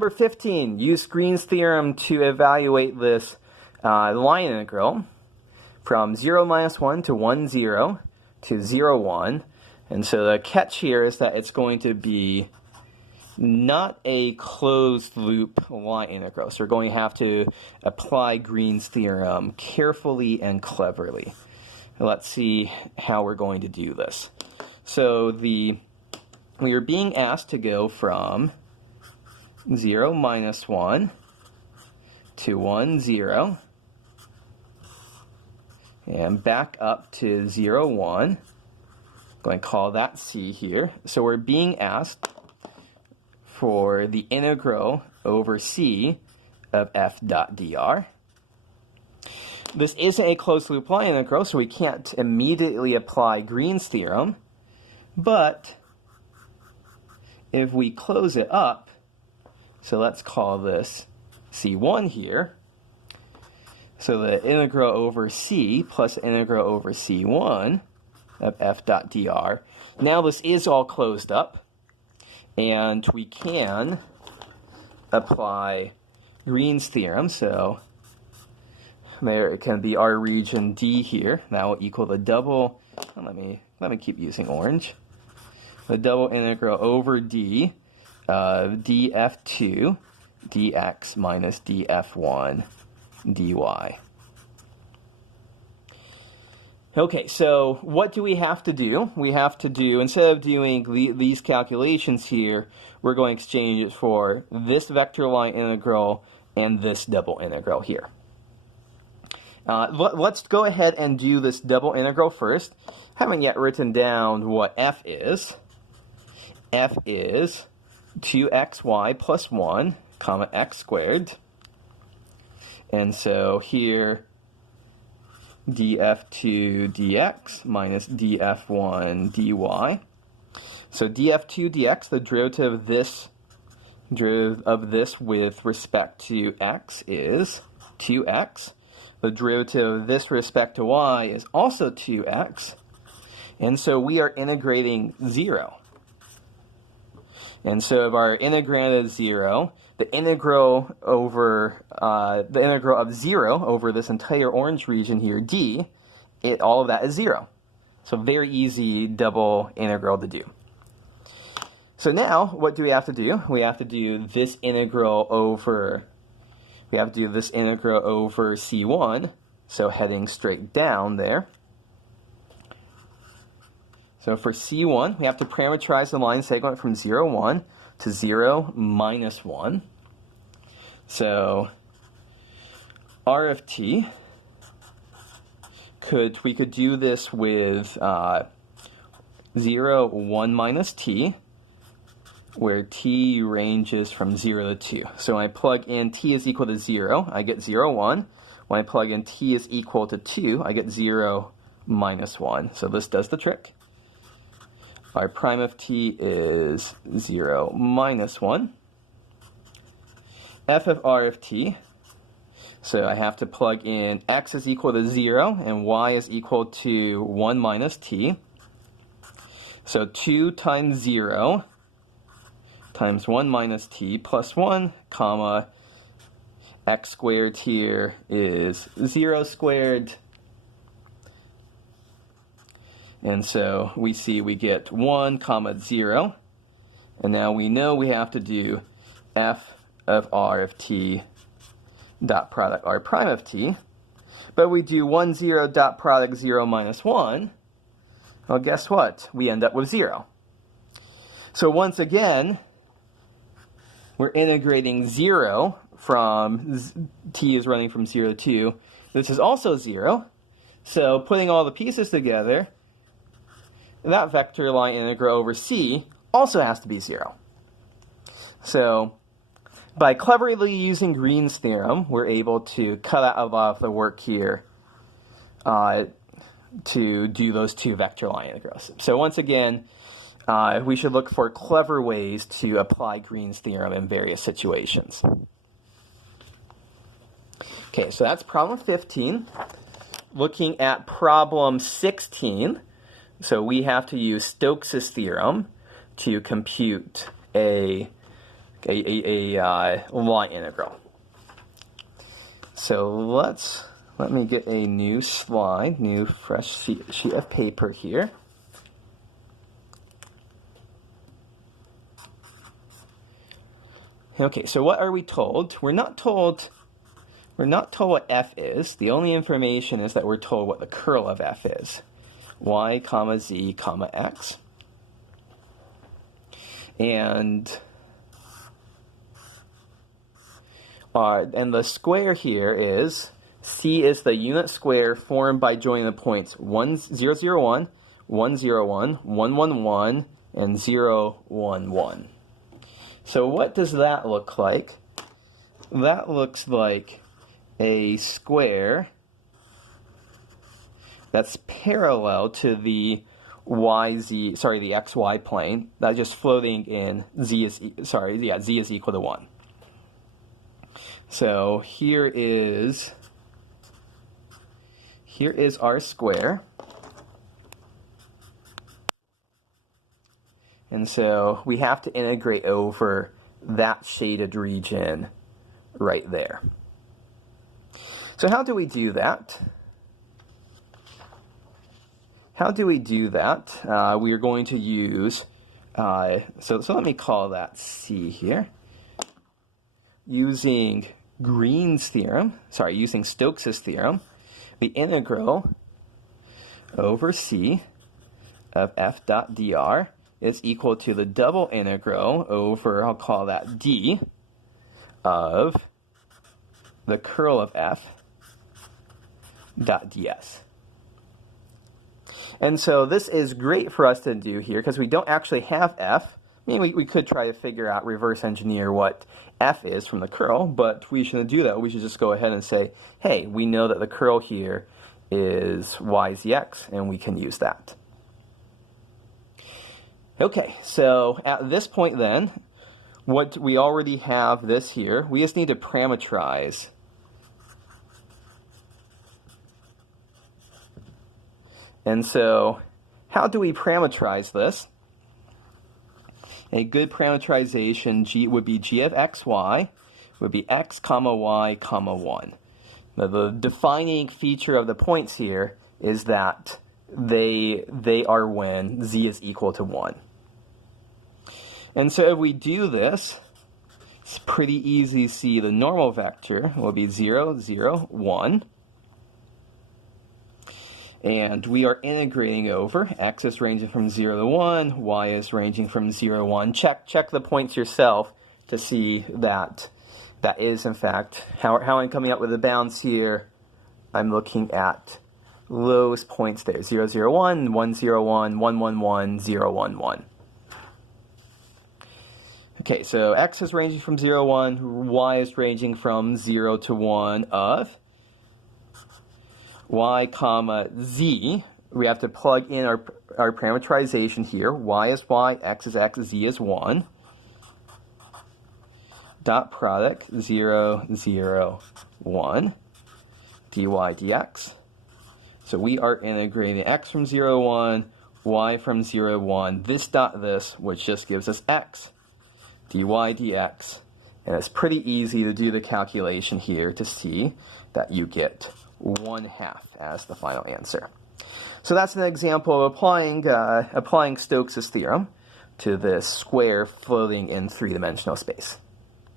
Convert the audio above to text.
Number 15, use Green's theorem to evaluate this line integral from 0 minus 1 to 1, 0 to 0, 1. And so the catch here is that it's going to be not a closed loop line integral. So we're going to have to apply Green's theorem carefully and cleverly. Let's see how we're going to do this. So we are being asked to go from 0 minus 1 to 1, 0, and back up to 0, 1. I'm going to call that C here. So we're being asked for the integral over C of f dot dr. This isn't a closed loop line integral, so we can't immediately apply Green's theorem. But if we close it up, so let's call this C1 here. So the integral over C plus integral over C1 of f dot dr. Now this is all closed up, and we can apply Green's theorem. So there it can be our region D here. That will equal the double. Let me keep using orange. The double integral over D of df2 dx minus df1 dy. Okay, so what do we have to do? We have to do, instead of doing these calculations here, we're going to exchange it for this vector line integral and this double integral here. Let's go ahead and do this double integral first. Haven't yet written down what f is. F is 2xy plus 1 comma x squared. And so here df2 dx minus df1 dy. So df2 dx, the derivative of this with respect to x is 2x. The derivative of this with respect to y is also 2x. And so we are integrating 0. And so if our integrand is 0, the integral of 0 over this entire orange region here, d, all of that is 0. So very easy double integral to do. So now, what do we have to do? We have to do this integral over, C1, so heading straight down there. So for C1, we have to parameterize the line segment from 0, 1 to 0, minus 1. So R of t, we could do this with 0, 1 minus t, where t ranges from 0 to 2. So when I plug in t is equal to 0, I get 0, 1. When I plug in t is equal to 2, I get 0, minus 1. So this does the trick. R prime of t is 0, minus 1. F of R of t, so I have to plug in x is equal to 0 and y is equal to 1 minus t. So 2 times 0 times 1 minus t plus 1, comma, x squared here is 0 squared. And so we see we get 1, comma, 0. And now we know we have to do f of r of t dot product r prime of t. But we do 1, 0 dot product 0 minus 1. Well, guess what? We end up with 0. So once again, we're integrating 0 from t is running from 0 to 2. This is also 0. So putting all the pieces together, that vector line integral over c also has to be 0. So by cleverly using Green's theorem, we're able to cut out a lot of the work here to do those two vector line integrals. So once again, we should look for clever ways to apply Green's theorem in various situations. Okay, so that's problem 15. Looking at problem 16, so we have to use Stokes' theorem to compute a a line integral. So let me get a new slide, new fresh sheet of paper here. Okay, so what are we told? We're not told what f is. The only information is that we're told what the curl of f is. Y, comma, z, comma, x. And the square here is, C is the unit square formed by joining the points 1, 0, 0, 1, 1, 0, 1, 1, 1, 1, and 0, 1, 1. So what does that look like? That looks like a square that's parallel to the the xy plane. That's just floating in z is equal to 1. So here is our square. And so we have to integrate over that shaded region right there. So how do we do that? We are going to use, so let me call that C here. Using Green's theorem, using Stokes' theorem, the integral over C of f dot dr is equal to the double integral over, I'll call that d, of the curl of f dot ds. And so this is great for us to do here because we don't actually have f. I mean, we could try to figure out, reverse engineer what f is from the curl, but we shouldn't do that. We should just go ahead and say, hey, we know that the curl here is y z x, and we can use that. Okay, so at this point then, what we already have this here, we just need to parameterize And so how do we parameterize this? A good parameterization would be g of xy would be x comma y comma 1. Now, the defining feature of the points here is that they are when z is equal to 1. And so if we do this, it's pretty easy to see the normal vector will be 0, 0, 1. And we are integrating over. X is ranging from 0 to 1. Y is ranging from 0 to 1. Check the points yourself to see that that is, in fact, how I'm coming up with the bounds here. I'm looking at those points there. 0, 0, 1, 1, 0, 1, 1, 1, 1, 0, 1, 1. Okay, so x is ranging from 0 to 1. Y is ranging from 0 to 1 of y comma z. We have to plug in our parameterization here. Y is y, x is x, z is 1. Dot product 0, 0, 1 dy dx. So we are integrating x from 0 to 1, y from 0 to 1, this dot this, which just gives us x dy dx. And it's pretty easy to do the calculation here to see that you get 1/2 as the final answer. So that's an example of applying Stokes' theorem to this square floating in three-dimensional space.